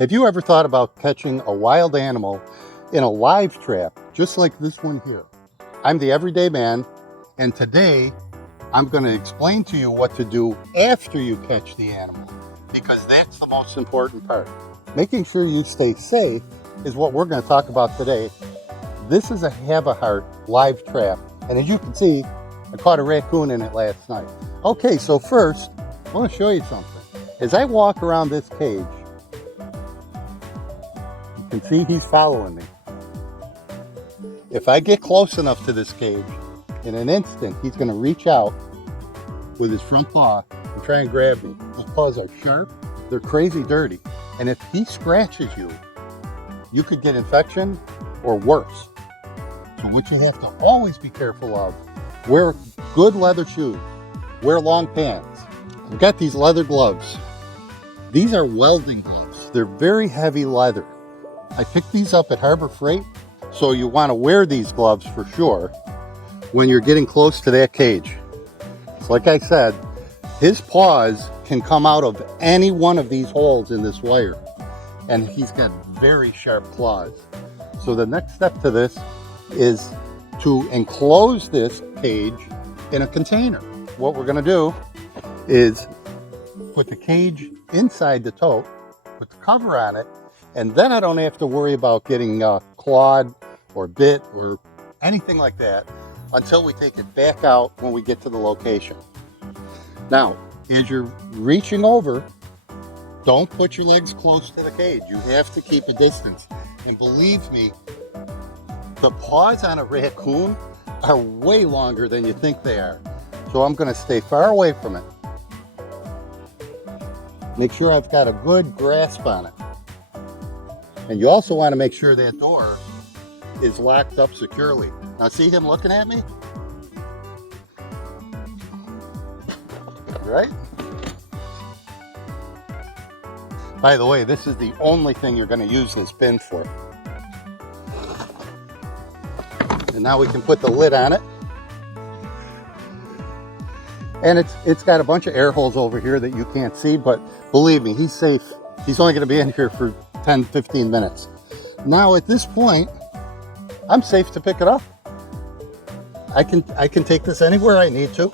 Have you ever thought about catching a wild animal in a live trap, just like this one here? I'm the Everyday Man, and today I'm going to explain to you what to do after you catch the animal, because that's the most important part. Making sure you stay safe is what we're going to talk about today. This is a hav-a-hart live trap, and as you can see, I caught a raccoon in it last night. Okay, so first, I want to show you something. As I walk around this cage, you can see he's following me. If I get close enough to this cage, in an instant, he's going to reach out with his front paw and try and grab me. His paws are sharp, they're crazy dirty, and if he scratches you, you could get infection or worse. So what you have to always be careful of, wear good leather shoes, wear long pants. I've got these leather gloves. These are welding gloves. They're very heavy leather. I picked these up at Harbor Freight, so you want to wear these gloves for sure when you're getting close to that cage. So like I said, his paws can come out of any one of these holes in this wire, and he's got very sharp claws. So the next step to this is to enclose this cage in a container. What we're going to do is put the cage inside the tote, put the cover on it, and then I don't have to worry about getting clawed or bit or anything like that until we take it back out when we get to the location. Now, as you're reaching over, don't put your legs close to the cage. You have to keep a distance. And believe me, the paws on a raccoon are way longer than you think they are. So I'm going to stay far away from it. Make sure I've got a good grasp on it. And you also want to make sure that door is locked up securely. Now see him looking at me? Right? By the way, this is the only thing you're going to use this bin for. And now we can put the lid on it. And it's got a bunch of air holes over here that you can't see, but believe me, he's safe. He's only going to be in here for 10-15 minutes. Now at this point, I'm safe to pick it up. I can take this anywhere I need to.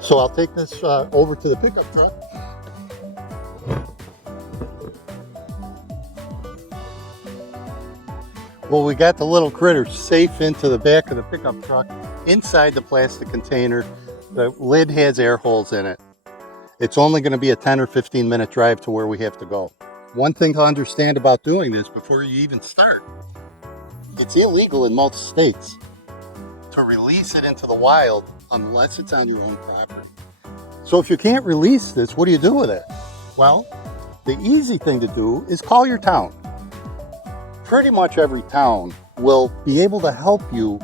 So I'll take this over to the pickup truck. Well, we got the little critter safe into the back of the pickup truck, inside the plastic container. The lid has air holes in it. It's only going to be a 10 or 15 minute drive to where we have to go. One thing to understand about doing this before you even start, it's illegal in most states to release it into the wild unless it's on your own property. So if you can't release this, what do you do with it? Well, the easy thing to do is call your town. Pretty much every town will be able to help you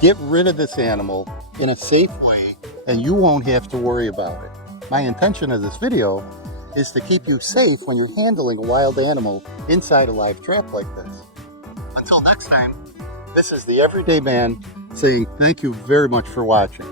get rid of this animal in a safe way, and you won't have to worry about it. My intention of this video is to keep you safe when you're handling a wild animal inside a live trap like this. Until next time, this is the Everyday Man saying thank you very much for watching.